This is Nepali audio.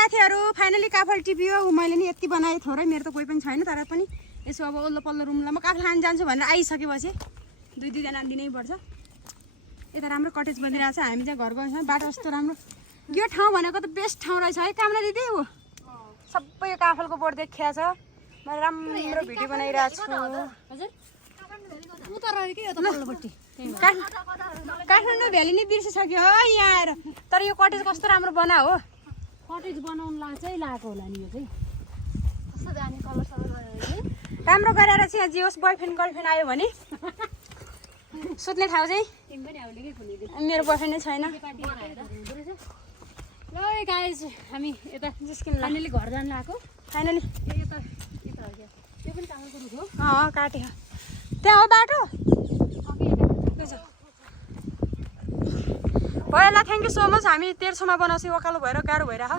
साथीहरू फाइनली काफल टिप्यो मैले नि यति बनाएँ थोरै मेरो त कोही पनि छैन तर पनि यसो अब ओल्लो पल्लो रुमलाई म काफल खान जान्छु भनेर आइसकेपछि दुईजना दिनै पर्छ यता राम्रो कटेज बनिरहेको छ हामी चाहिँ घर गएछौँ बाटो कस्तो राम्रो यो ठाउँ भनेको त बेस्ट ठाउँ रहेछ है कामना दिदी हो सबै यो काफलको बोर्ड देखिया छ मैले राम्रो भिडियो बनाइरहेको छु काठमाडौँ भ्याली नै बिर्सिसक्यो हो यहाँ आएर तर यो कटेज कस्तो राम्रो बना हो कटेज बनाउन चाहिँ लागेको होला नि यो चाहिँ कस्तो दामी कलर सलर गरेर राम्रो गरेर चाहिँ यहाँ जे होस् बोयफ्रेन्ड गर्लफ्रेन्ड आयो भने सुत्ने ठाउँ चाहिँ मेरो बोयफ्रेन्ड नै छैन ल गाइस हामी यता जिस्किन फाइनली घर जान लागेको फाइनली यता यता हो त्यो पनि कामको रुख हो काट्यो त्यहाँ हो बाटो भयो ल थ्याङ्क यू सो मच हामी 1300मा बनाउँछौँ उकालो भएर गाह्रो भइरहेको